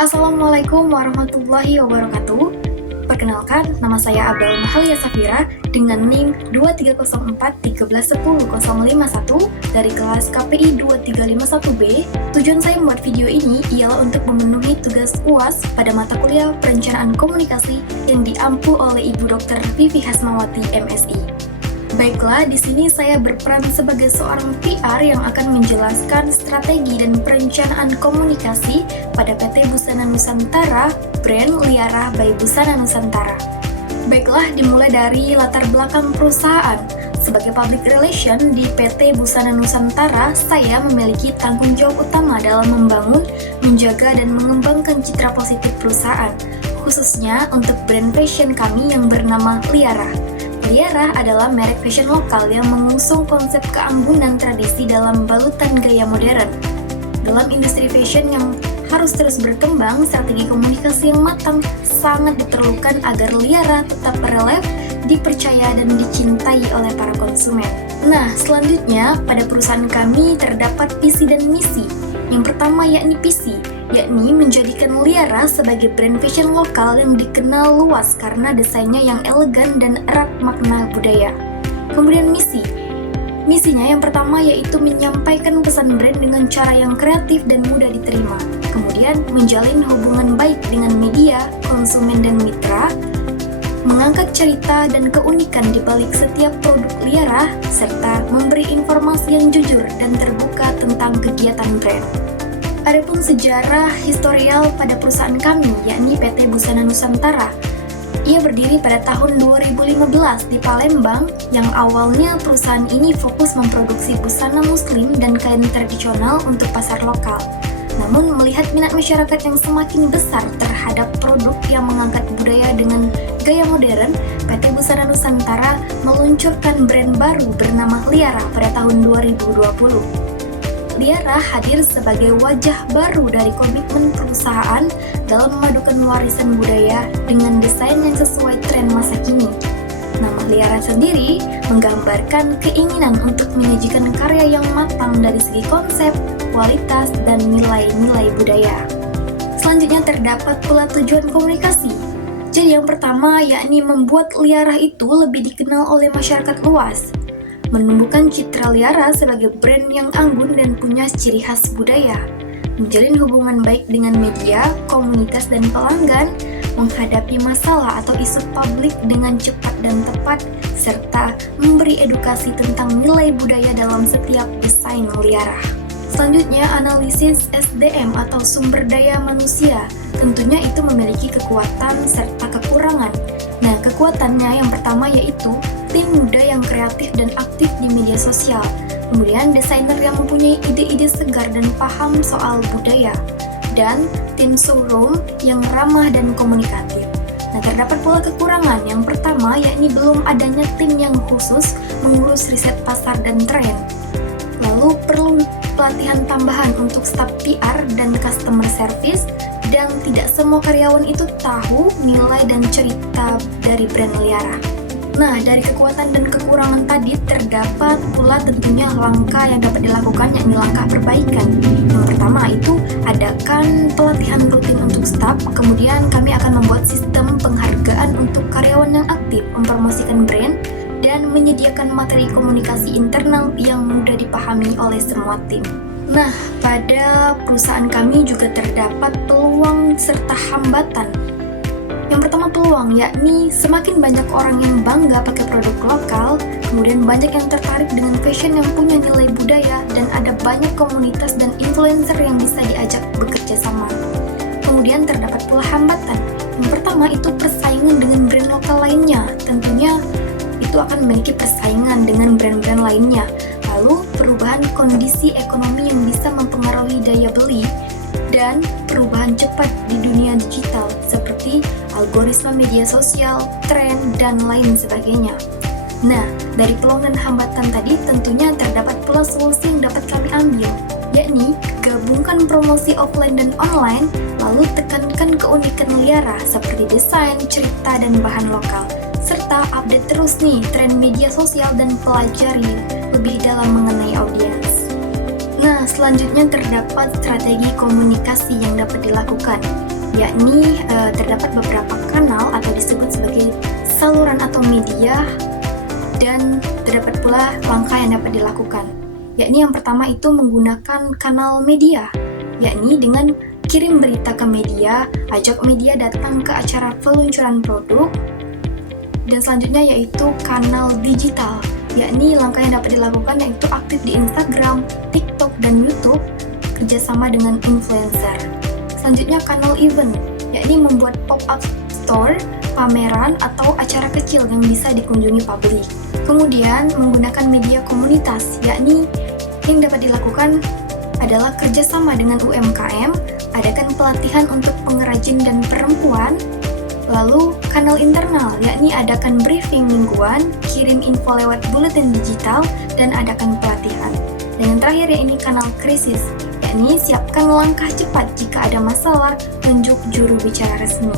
Assalamualaikum warahmatullahi wabarakatuh. Perkenalkan, nama saya Abdul Mahalia Safira dengan NIM 2304131051 dari kelas KPI 2351B. Tujuan saya membuat video ini ialah untuk memenuhi tugas UAS pada mata kuliah Perencanaan Komunikasi yang diampu oleh Ibu Dr. Vivi Hasmawati, MSI. Baiklah, di sini saya berperan sebagai seorang PR yang akan menjelaskan strategi dan perencanaan komunikasi pada PT Busana Nusantara, brand Liara by Busana Nusantara. Baiklah, dimulai dari latar belakang perusahaan. Sebagai public relation di PT Busana Nusantara, saya memiliki tanggung jawab utama dalam membangun, menjaga, dan mengembangkan citra positif perusahaan, khususnya untuk brand fashion kami yang bernama Liara. Liara adalah merek fashion lokal yang mengusung konsep keanggunan tradisi dalam balutan gaya modern. Dalam industri fashion yang harus terus berkembang, strategi komunikasi yang matang sangat diperlukan agar Liara tetap relevan, dipercaya, dan dicintai oleh para konsumen. Nah, selanjutnya pada perusahaan kami terdapat visi dan misi. Yang pertama yakni visi, yakni menjadikan Liara sebagai brand fashion lokal yang dikenal luas karena desainnya yang elegan dan erat makna budaya. Kemudian misinya yang pertama yaitu menyampaikan pesan brand dengan cara yang kreatif dan mudah diterima. Kemudian menjalin hubungan baik dengan media, konsumen, dan mitra, mengangkat cerita dan keunikan di balik setiap produk Liara, serta memberi informasi yang jujur dan terbuka tentang kegiatan brand. Adapun sejarah historial pada perusahaan kami, yakni PT Busana Nusantara. Ia berdiri pada tahun 2015 di Palembang, yang awalnya perusahaan ini fokus memproduksi busana muslim dan kain tradisional untuk pasar lokal. Namun melihat minat masyarakat yang semakin besar terhadap produk yang mengangkat budaya dengan gaya modern, PT Busana Nusantara meluncurkan brand baru bernama Liara pada tahun 2020. Liara hadir sebagai wajah baru dari komitmen perusahaan dalam memadukan warisan budaya dengan desain yang sesuai tren masa kini. Nama Liara sendiri menggambarkan keinginan untuk menyajikan karya yang matang dari segi konsep, kualitas, dan nilai-nilai budaya. Selanjutnya terdapat pula tujuan komunikasi. Jadi yang pertama yakni membuat Liara itu lebih dikenal oleh masyarakat luas. Menumbuhkan citra Liara sebagai brand yang anggun dan punya ciri khas budaya, menjalin hubungan baik dengan media, komunitas, dan pelanggan, menghadapi masalah atau isu publik dengan cepat dan tepat, serta memberi edukasi tentang nilai budaya dalam setiap desain Liara. Selanjutnya, analisis SDM atau sumber daya manusia. Tentunya itu memiliki kekuatan serta kekurangan. Nah, kekuatannya yang pertama yaitu tim muda yang kreatif dan aktif di media sosial. Kemudian desainer yang mempunyai ide-ide segar dan paham soal budaya. Dan tim showroom yang ramah dan komunikatif. Nah, terdapat pula kekurangan. Yang pertama yakni belum adanya tim yang khusus mengurus riset pasar dan tren. Lalu perlu pelatihan tambahan untuk staf PR dan customer service, dan tidak semua karyawan itu tahu nilai dan cerita dari brand Liara. Nah, dari kekuatan dan kekurangan tadi terdapat pula tentunya langkah yang dapat dilakukan, yakni langkah perbaikan. Yang pertama itu adakan pelatihan rutin untuk staf, kemudian kami akan membuat sistem penghargaan untuk karyawan yang aktif, mempromosikan brand, dan menyediakan materi komunikasi internal yang mudah dipahami oleh semua tim. Nah, pada perusahaan kami juga terdapat peluang serta hambatan. Yang pertama peluang, yakni semakin banyak orang yang bangga pakai produk lokal, kemudian banyak yang tertarik dengan fashion yang punya nilai budaya, dan ada banyak komunitas dan influencer yang bisa diajak bekerja sama. Kemudian terdapat pula hambatan. Yang pertama itu persaingan dengan brand lokal lainnya. Tentunya itu akan memiliki persaingan dengan brand-brand lainnya. Lalu perubahan kondisi ekonomi yang bisa mempengaruhi daya beli, dan perubahan cepat di dunia digital seperti algoritma media sosial, tren, dan lain sebagainya. Nah, dari peluang dan hambatan tadi tentunya terdapat pula solusi yang dapat kami ambil, yakni gabungkan promosi offline dan online, lalu tekankan keunikan Liara seperti desain, cerita, dan bahan lokal, serta update terus nih tren media sosial dan pelajari lebih dalam mengenai audiens. Nah, selanjutnya terdapat strategi komunikasi yang dapat dilakukan, yakni terdapat beberapa kanal atau disebut sebagai saluran atau media, dan terdapat pula langkah yang dapat dilakukan, yakni yang pertama itu menggunakan kanal media, yakni dengan kirim berita ke media, ajak media datang ke acara peluncuran produk. Dan selanjutnya yaitu kanal digital, yakni langkah yang dapat dilakukan yaitu aktif di Instagram, TikTok, dan YouTube, kerjasama dengan influencer. Selanjutnya kanal event, yakni membuat pop-up store, pameran, atau acara kecil yang bisa dikunjungi publik. Kemudian menggunakan media komunitas, yakni yang dapat dilakukan adalah kerjasama dengan UMKM, adakan pelatihan untuk pengrajin dan perempuan. Lalu kanal internal, yakni adakan briefing mingguan, kirim info lewat buletin digital, dan adakan pelatihan. Dan yang terakhir ini kanal krisis, yakni siapkan langkah cepat jika ada masalah, tunjuk juru bicara resmi.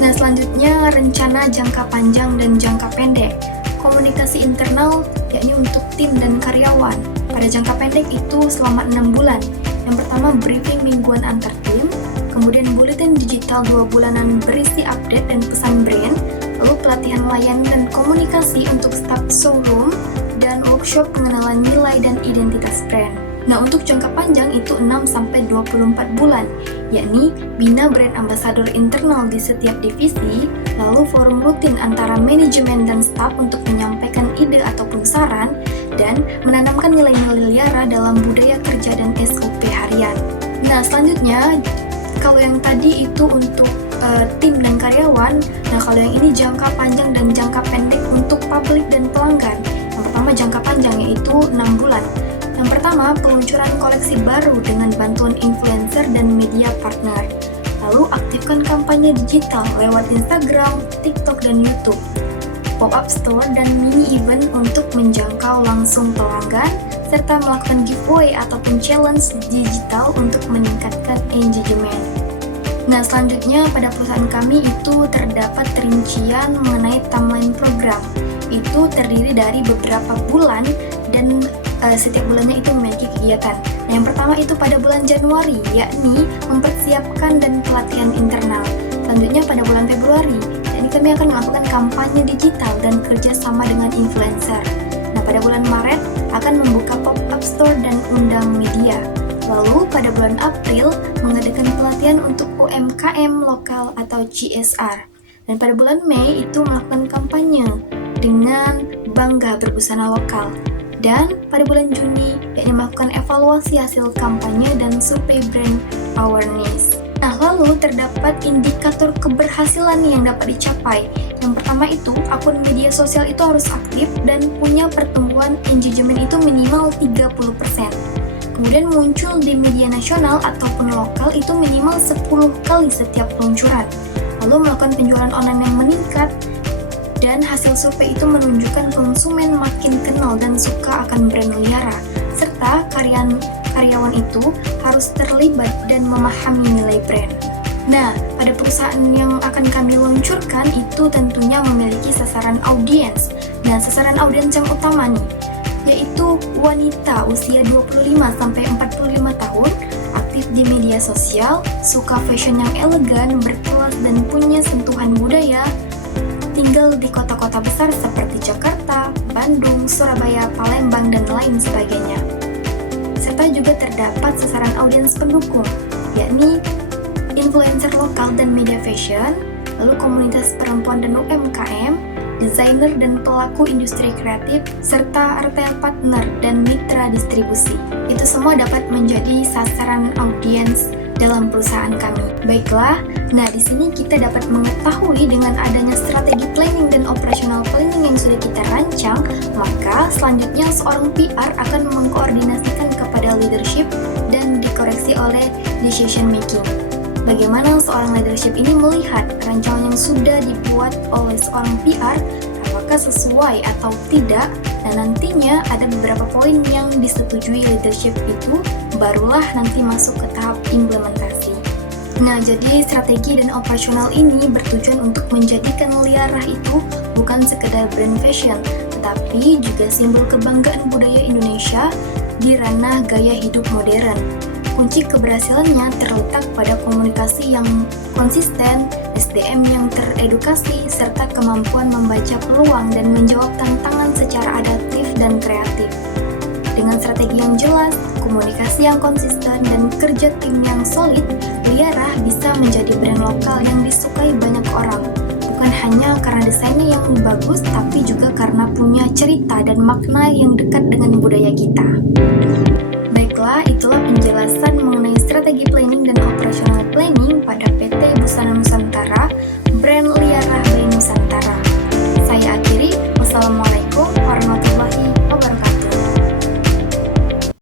Nah, selanjutnya rencana jangka panjang dan jangka pendek. Komunikasi internal, yakni untuk tim dan karyawan. Pada jangka pendek itu selama 6 bulan. Yang pertama briefing mingguan antar tim, kemudian buletin digital 2 bulanan berisi update dan pesan brand, lalu pelatihan layanan dan komunikasi untuk staf showroom, dan workshop pengenalan nilai dan identitas brand. Nah, untuk jangka panjang itu 6-24 bulan, yakni bina brand ambassador internal di setiap divisi, lalu forum rutin antara manajemen dan staf untuk menyampaikan ide ataupun saran, dan menanamkan nilai-nilai Liara dalam budaya kerja dan SOP harian. Nah, selanjutnya, kalau yang tadi itu untuk tim dan karyawan, nah kalau yang ini jangka panjang dan jangka pendek untuk publik dan pelanggan. Yang pertama jangka panjang yaitu 6 bulan. Yang pertama, peluncuran koleksi baru dengan bantuan influencer dan media partner. Lalu aktifkan kampanye digital lewat Instagram, TikTok, dan YouTube. Pop-up store dan mini event untuk menjangkau langsung pelanggan, serta melakukan giveaway ataupun challenge digital untuk meningkatkan engagement. Nah, selanjutnya pada perusahaan kami itu terdapat rincian mengenai timeline program. Itu terdiri dari beberapa bulan dan setiap bulannya itu memiliki kegiatan. Nah, yang pertama itu pada bulan Januari, yakni mempersiapkan dan pelatihan internal. Selanjutnya pada bulan Februari, yakni kami akan melakukan kampanye digital dan kerjasama dengan influencer. Nah, pada bulan Maret akan membuka pop-up store dan undang media. Lalu pada bulan April mengadakan pelatihan untuk UMKM lokal atau CSR. Dan pada bulan Mei itu melakukan kampanye dengan bangga berbusana lokal. Dan pada bulan Juni, yakni melakukan evaluasi hasil kampanye dan survei brand awareness. Nah, lalu terdapat indikator keberhasilan yang dapat dicapai. Yang pertama itu, akun media sosial itu harus aktif dan punya pertumbuhan engagement itu minimal 30%. Kemudian muncul di media nasional ataupun lokal itu minimal 10 kali setiap peluncuran. Lalu melakukan penjualan online yang meningkat, dan hasil survei itu menunjukkan konsumen makin kenal dan suka akan brand Liara, serta karyawan itu harus terlibat dan memahami nilai brand. Nah, pada perusahaan yang akan kami luncurkan itu tentunya memiliki sasaran audiens. Nah, sasaran audiens yang utama nih, yaitu wanita usia 25-45 tahun, aktif di media sosial, suka fashion yang elegan, berkelas, dan punya sentuhan budaya, tinggal di kota-kota besar seperti Jakarta, Bandung, Surabaya, Palembang, dan lain sebagainya. Serta juga terdapat sasaran audiens pendukung, yakni influencer lokal dan media fashion, lalu komunitas perempuan dan UMKM, desainer dan pelaku industri kreatif, serta retail partner dan mitra distribusi. Itu semua dapat menjadi sasaran audiens dalam perusahaan kami. Baiklah, nah di sini kita dapat mengetahui dengan adanya strategi planning dan operational planning yang sudah kita rancang, maka selanjutnya seorang PR akan mengkoordinasikan kepada leadership dan dikoreksi oleh decision making. Bagaimana seorang leadership ini melihat rancangan yang sudah dibuat oleh seorang PR, apakah sesuai atau tidak, dan nantinya ada beberapa poin yang disetujui leadership itu, barulah nanti masuk ke tahap implementasi. Nah, jadi strategi dan operasional ini bertujuan untuk menjadikan Liara itu bukan sekedar brand fashion, tetapi juga simbol kebanggaan budaya Indonesia di ranah gaya hidup modern. Kunci keberhasilannya terletak pada komunikasi yang konsisten, SDM yang teredukasi, serta kemampuan membaca peluang dan menjawab tantangan secara adaptif dan kreatif. Dengan strategi yang jelas, komunikasi yang konsisten, dan kerja tim yang solid, Liara bisa menjadi brand lokal yang disukai banyak orang. Bukan hanya karena desainnya yang bagus, tapi juga karena punya cerita dan makna yang dekat dengan budaya kita. Baiklah, itulah penjelasan mengenai strategi planning dan operational planning pada PT Busana Nusantara.